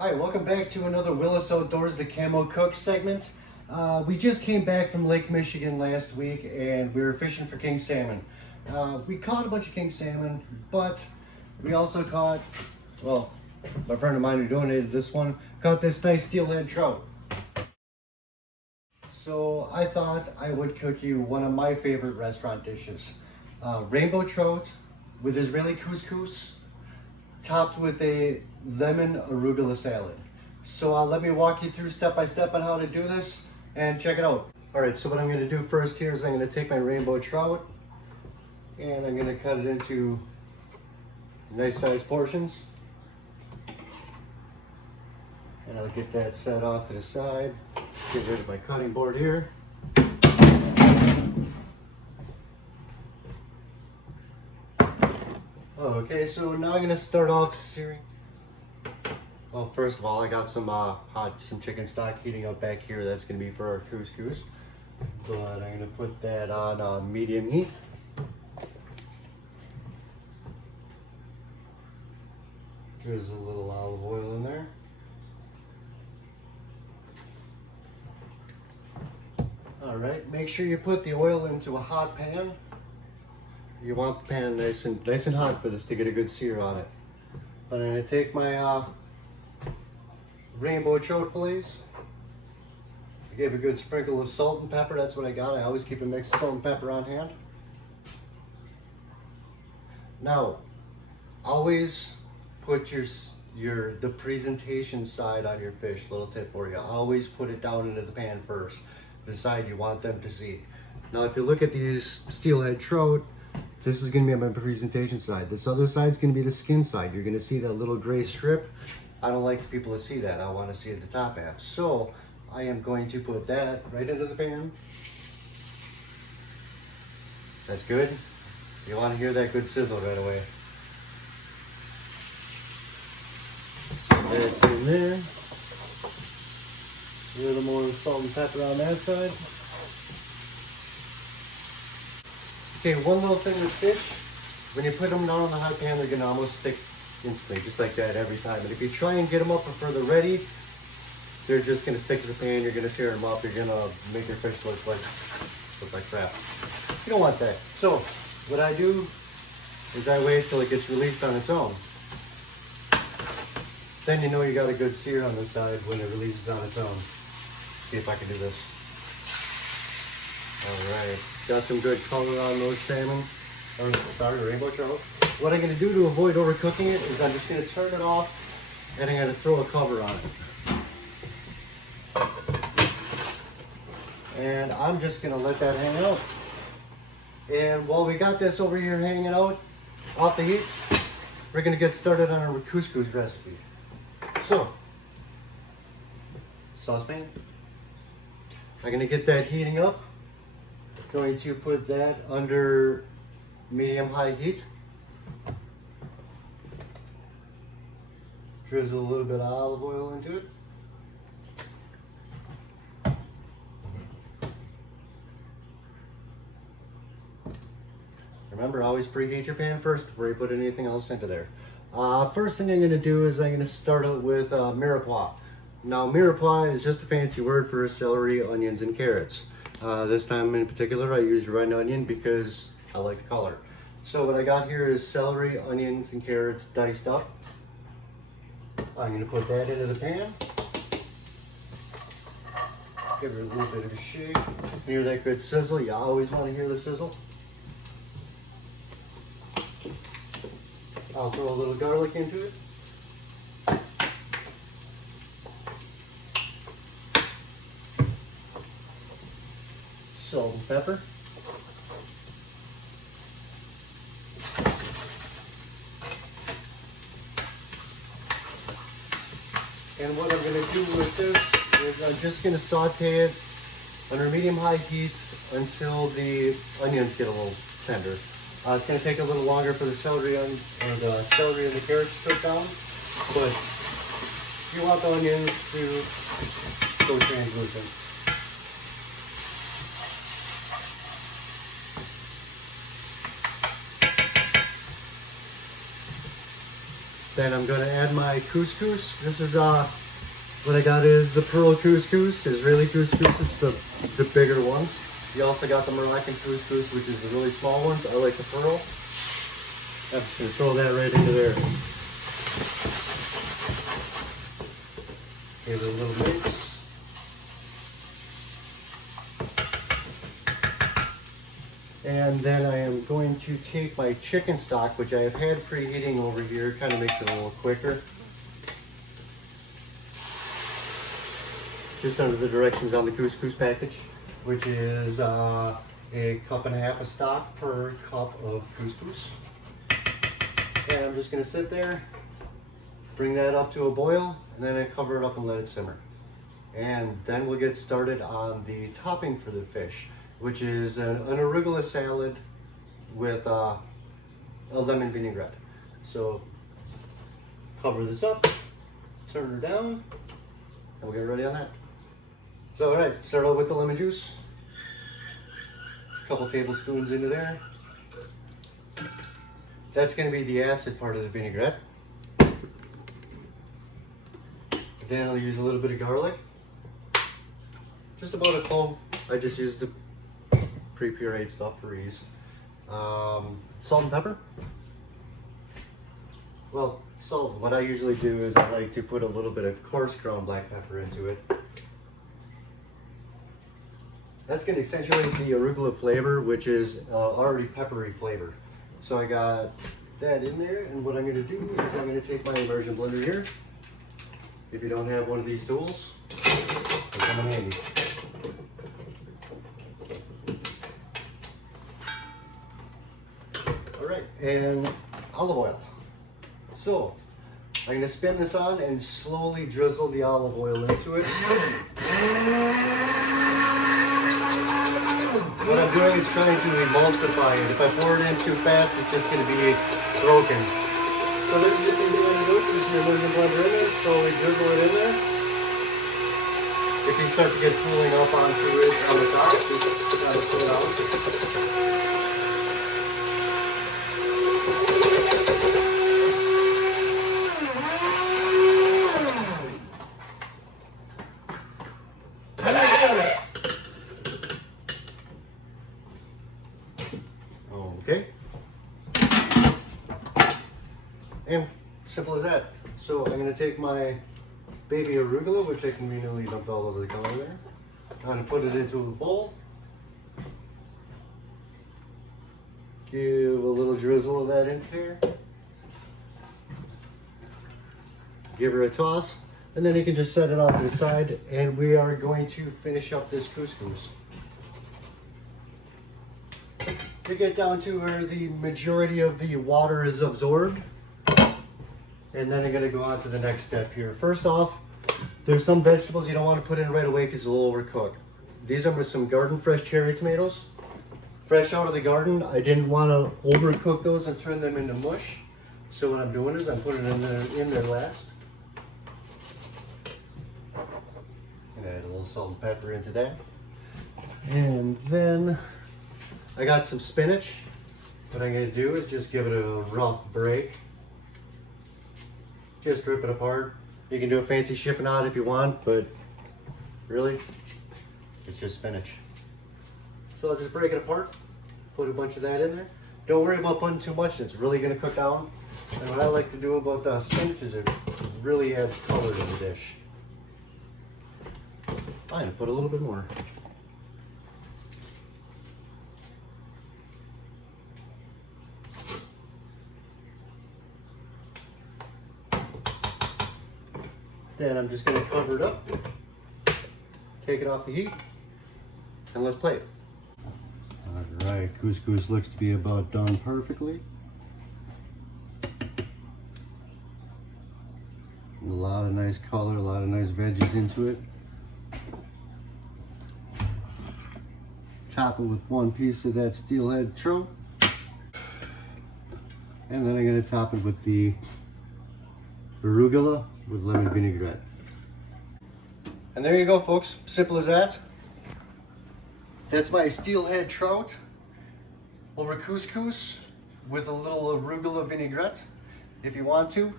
Hi, welcome back to another Willis Outdoors, the Camo Cook segment. We just came back from Lake Michigan last week and we were fishing for king salmon. We caught a bunch of king salmon, but we also caught, well, my friend of mine who donated this one, caught this nice steelhead trout. So I thought I would cook you one of my favorite restaurant dishes. Rainbow trout with Israeli couscous, topped with a lemon arugula salad. So let me walk you through step by step on how to do this and check it out. All right, so what I'm gonna do first here is I'm gonna take my rainbow trout and I'm gonna cut it into nice sized portions. And I'll get that set off to the side. Get rid of my cutting board here. Okay, so now I'm gonna start off searing. Well, first of all, I got some some chicken stock heating up back here. That's gonna be for our couscous. But I'm gonna put that on medium heat. There's a little olive oil in there. All right, make sure you put the oil into a hot pan. You want the pan nice and hot for this to get a good sear on it. But I'm gonna take my rainbow trout fillets. I gave a good sprinkle of salt and pepper. That's what I got. I always keep a mix of salt and pepper on hand. Now, always put the presentation side on your fish. Little tip for you. Always put it down into the pan first, the side you want them to see. Now, if you look at these steelhead trout, this is going to be my presentation side. This other side is going to be the skin side. You're going to see that little gray strip. I don't like people to see that. I want to see the top half. So I am going to put that right into the pan. That's good. You want to hear that good sizzle right away. So that's in there. A little more salt and pepper on that side. Okay, one little thing with fish, when you put them down on the hot pan, they're gonna almost stick instantly, just like that every time. And if you try and get them up before they're ready, they're just gonna stick to the pan, you're gonna tear them up, you're gonna make your fish look like crap. You don't want that. So, what I do is I wait till it gets released on its own. Then you know you got a good sear on the side when it releases on its own. See if I can do this. Alright, got some good color on those salmon, or sorry, rainbow trout. What I'm going to do to avoid overcooking it is I'm just going to turn it off and I'm going to throw a cover on it. And I'm just going to let that hang out. And while we got this over here hanging out, off the heat, we're going to get started on our couscous recipe. So, saucepan. I'm going to get that heating up. Going to put that under medium-high heat. Drizzle a little bit of olive oil into it. Remember, always preheat your pan first before you put anything else into there. First thing I'm going to do is I'm going to start out with mirepoix. Now, mirepoix is just a fancy word for celery, onions, and carrots. This time in particular, I used red onion because I like the color. So what I got here is celery, onions, and carrots diced up. I'm going to put that into the pan. Give it a little bit of a shake. Hear that good sizzle? You always want to hear the sizzle. I'll throw a little garlic into it. Salt and pepper. And what I'm going to do with this is I'm just going to saute it under medium-high heat until the onions get a little tender. It's going to take a little longer for the celery and the carrots to cook down, but you want the onions to go translucent. Then I'm gonna add my couscous. This is what I got is the pearl couscous, Israeli couscous. It's the bigger ones. You also got the Moroccan couscous, which is the really small ones. I like the pearl. I'm just gonna throw that right into there. Give it a little mix. And then I am going to take my chicken stock, which I have had preheating over here, kind of makes it a little quicker. Just under the directions on the couscous package, which is a cup and a half of stock per cup of couscous. And I'm just gonna sit there, bring that up to a boil, and then I cover it up and let it simmer. And then we'll get started on the topping for the fish, which is an arugula salad with a lemon vinaigrette. So cover this up, turn her down, and we'll get ready on that. So all right, start out with the lemon juice. A couple tablespoons into there. That's going to be the acid part of the vinaigrette. Then I'll use a little bit of garlic. Just about a clove. I just used the pre-pureed stuff for ease. Salt and pepper. Well, salt, what I usually do is I like to put a little bit of coarse ground black pepper into it. That's going to accentuate the arugula flavor, which is already peppery flavor. So I got that in there, and what I'm going to do is I'm going to take my immersion blender here. If you don't have one of these tools, they come in handy. All right, and olive oil. So I'm going to spin this on and slowly drizzle the olive oil into it. What I'm doing is trying to emulsify it. If I pour it in too fast, it's just going to be broken. So this is just going to be what you do. Just your immersion blender in there, slowly drizzle it in there. If you start to get cooling up onto it on the top, just try to pull it out. Okay, and simple as that. So I'm going to take my baby arugula, which I conveniently dumped all over the counter there. I'm going to put it into a bowl. Give a little drizzle of that into here. Give her a toss, and then you can just set it off to the side, and we are going to finish up this couscous. To get down to where the majority of the water is absorbed. And then I'm going to go on to the next step here. First off, there's some vegetables you don't want to put in right away because they'll overcook. These are some garden fresh cherry tomatoes. Fresh out of the garden. I didn't want to overcook those and turn them into mush. So what I'm doing is I'm putting them in there last. And add a little salt and pepper into that. And then I got some spinach. What I'm going to do is just give it a rough break. Just rip it apart. You can do a fancy chiffonade if you want, but really, it's just spinach. So I'll just break it apart, put a bunch of that in there. Don't worry about putting too much, it's really going to cook down. And what I like to do about the spinach is it really adds color to the dish. I'm going to put a little bit more. Then I'm just going to cover it up, take it off the heat, and let's play it. All right, couscous looks to be about done perfectly. A lot of nice color, a lot of nice veggies into it. Top it with one piece of that steelhead trout. And then I'm going to top it with the arugula with lemon vinaigrette. And there you go, folks. Simple as that. That's my steelhead trout over couscous with a little arugula vinaigrette. If you want to,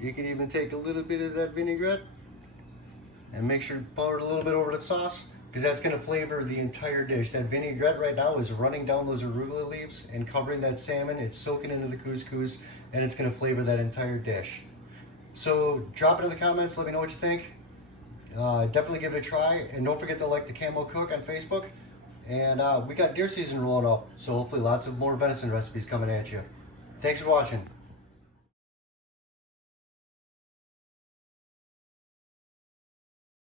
You can even take a little bit of that vinaigrette and make sure you pour it a little bit over the sauce, because that's going to flavor the entire dish. That vinaigrette right now is running down those arugula leaves and covering that salmon. It's soaking into the couscous, and it's going to flavor that entire dish. So drop it in the comments, let me know what you think. Definitely give it a try, and don't forget to like the Camo Cook on Facebook. And we got deer season rolling up, so hopefully lots of more venison recipes coming at you. Thanks for watching.